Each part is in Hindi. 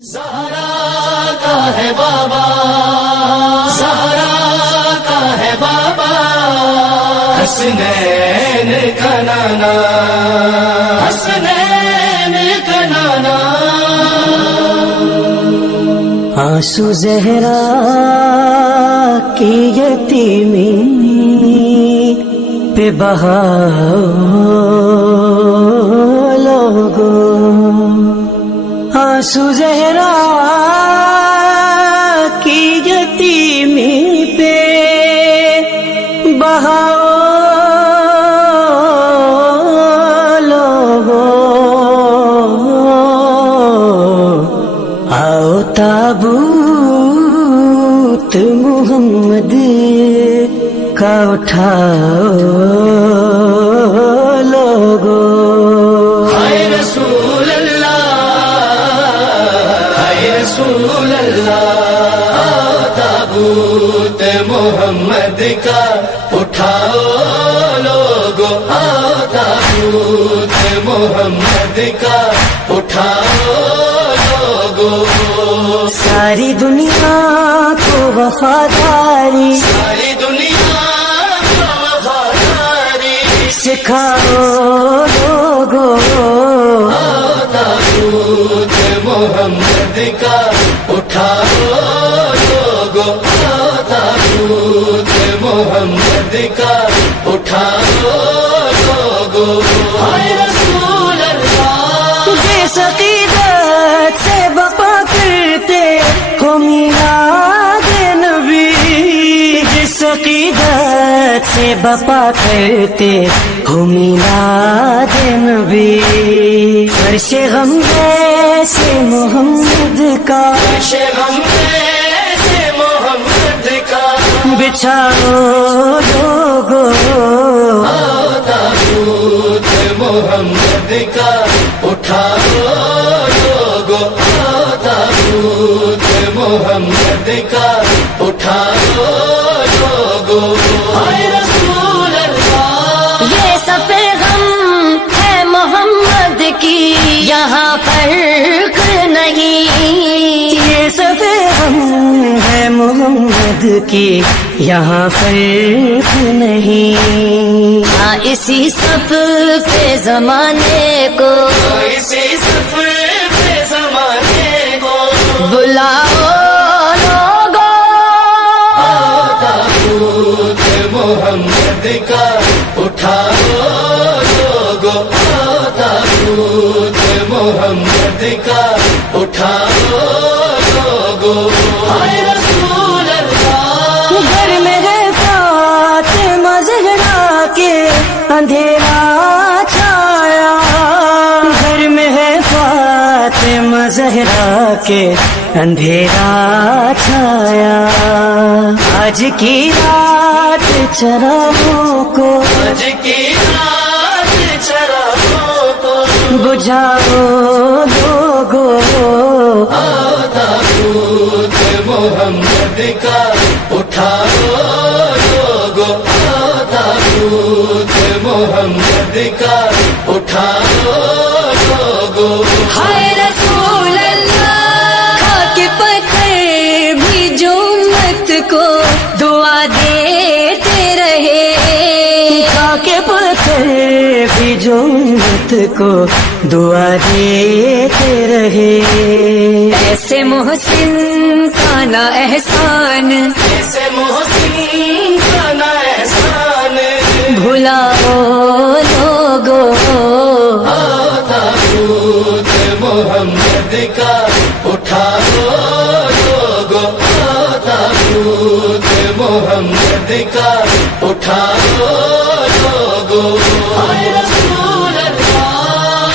ज़हरा का है बाबा, ज़हरा का है बाबा, हसनैन का नाना, हसनैन का नाना। आंसू ज़हरा की यतीमी पे बहाओ लोगो, आंसू ज़हरा की यतीमी पे बहाओ लोगो। आओ ताबूत मोहम्मद का उठाओ लोगो। हाय रसूल अल्लाह, हाय रसूल अल्लाह, ताबूत मोहम्मद का उठाओ लोगो, ताबूत मोहम्मद का उठाओ लोगो। सारी दुनिया को वफादारी, सारी दुनिया को वफादारी सिखाओ लोगो। ताबूत मोहम्मद का उठाओ लोगो, ताबूत मोहम्मद का उठाओ लोगो। हाय रसूल अल्लाह, जिस अकीदत से बपा करते हो मीलाद नबी, जिस अकीदत से बपा करते हो मीलाद नबी, फर्शे गम से मोहम्मद का, फर्शे गम से मोहम्मद का बिछाओ लोगो। ताबूत मोहम्मद का उठाओ लोगो, ताबूत मोहम्मद का उठाओ लोगो। हाय रसूल अल्लाह, ये सफ़े गम है मोहम्मद की, यहाँ फर्क नहीं। ये सफ़े गम है मोहम्मद की, यहाँ फर्क नहीं। हाँ, इसी सफ़ पे ज़माने को, इसी सफर पे ज़माने को बुलाओ लोगो। ताबूत मोहम्मद का उठाओ लोगो, ताबूत मोहम्मद का उठाओ लोगो। हाय रसूल अल्लाह, घर में है फातिमा ज़हरा के अंधेरा छाया, घर में है फातिमा ज़हरा के अंधेरा छाया। आज की रात चरागों को, आज की रात चरागों को बुझाओ लोगो। ताबूत मोहम्मद का उठाओ लोगो, ताबूत मोहम्मद का उठाओ लोगो। हाय रसूल अल्लाह, खाके पत्थर भी जो उम्मत को दुआ देते रहे, खाके पत्थर भी जो उम्मत को दुआ देते रहे। ऐसे मोहसिन का ना एहसान, ऐसे मोहसिन का ना एहसान भुलाओ लोगो। ताबूत मोहम्मद का उठाओ लोगो, ताबूत मोहम्मद का उठाओ लोगो। हाय रसूल अल्लाह,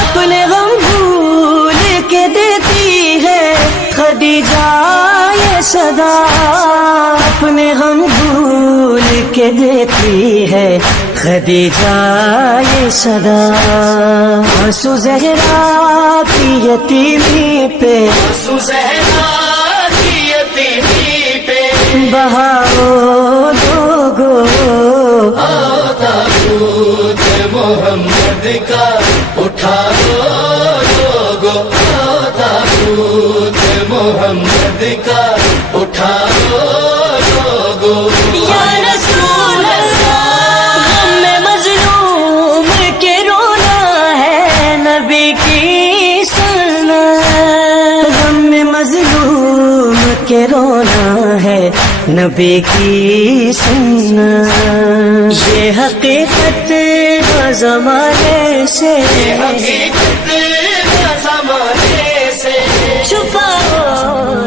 अपने गम भूल के देती है खदीजा ये सदा, अपने गम भूल के देती है खदीजा ये सदा। आंसू ज़हरा की यतीमी पे, आंसू ज़हरा की यतीमी पे बहाओ लोगो। ताबूत मोहम्मद का उठाओ लोगो, ताबूत दूत मोहम्मद का उठाओ लोगों। या रसूल अल्लाह, गम मजलूम के रोना है नबी की सुनना। गम मजलूम के रोना है नबी की सुनना। ये हकीकत ज़माने से, हकीकत ज़माने से छुपाओ।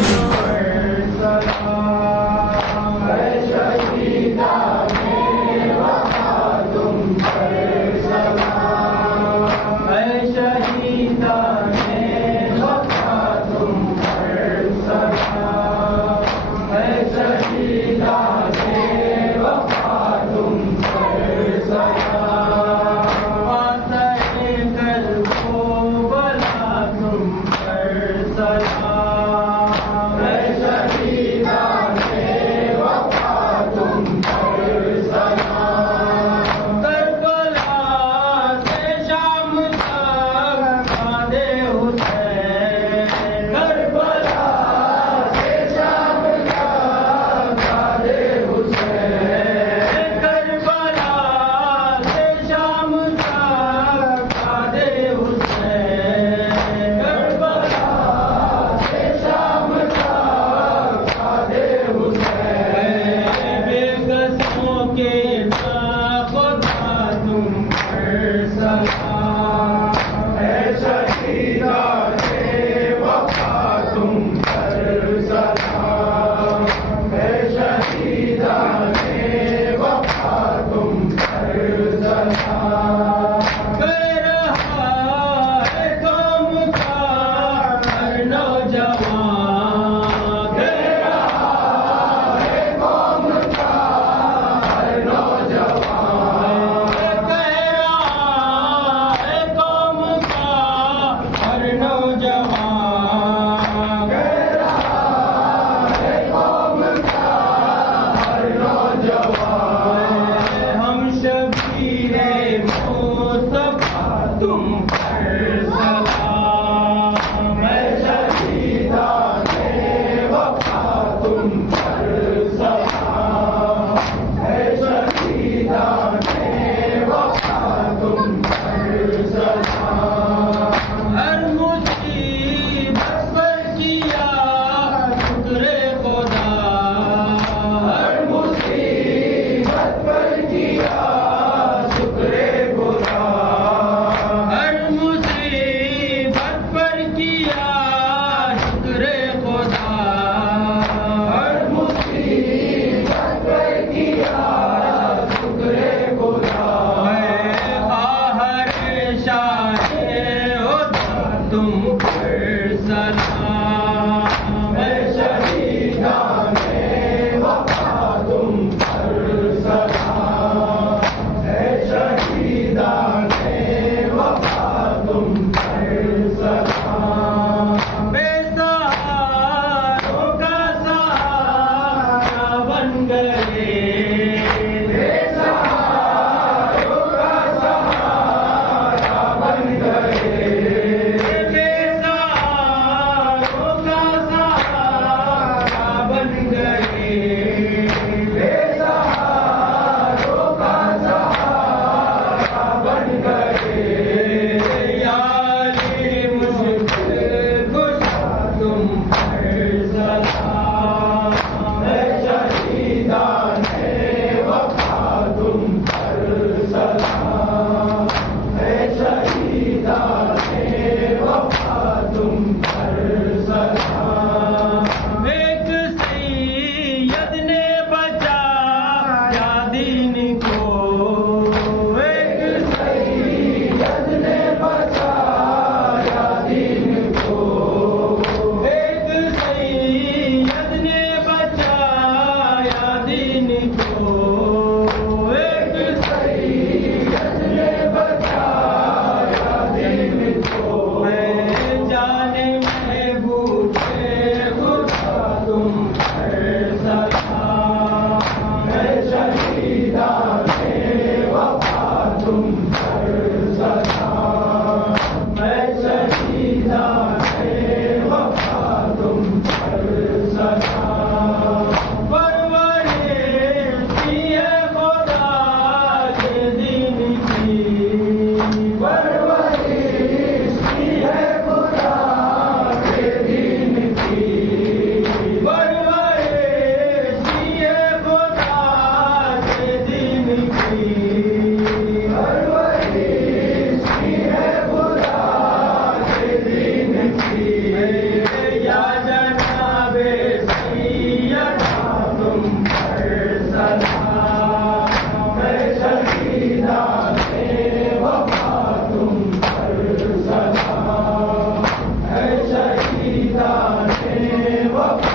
बेवफा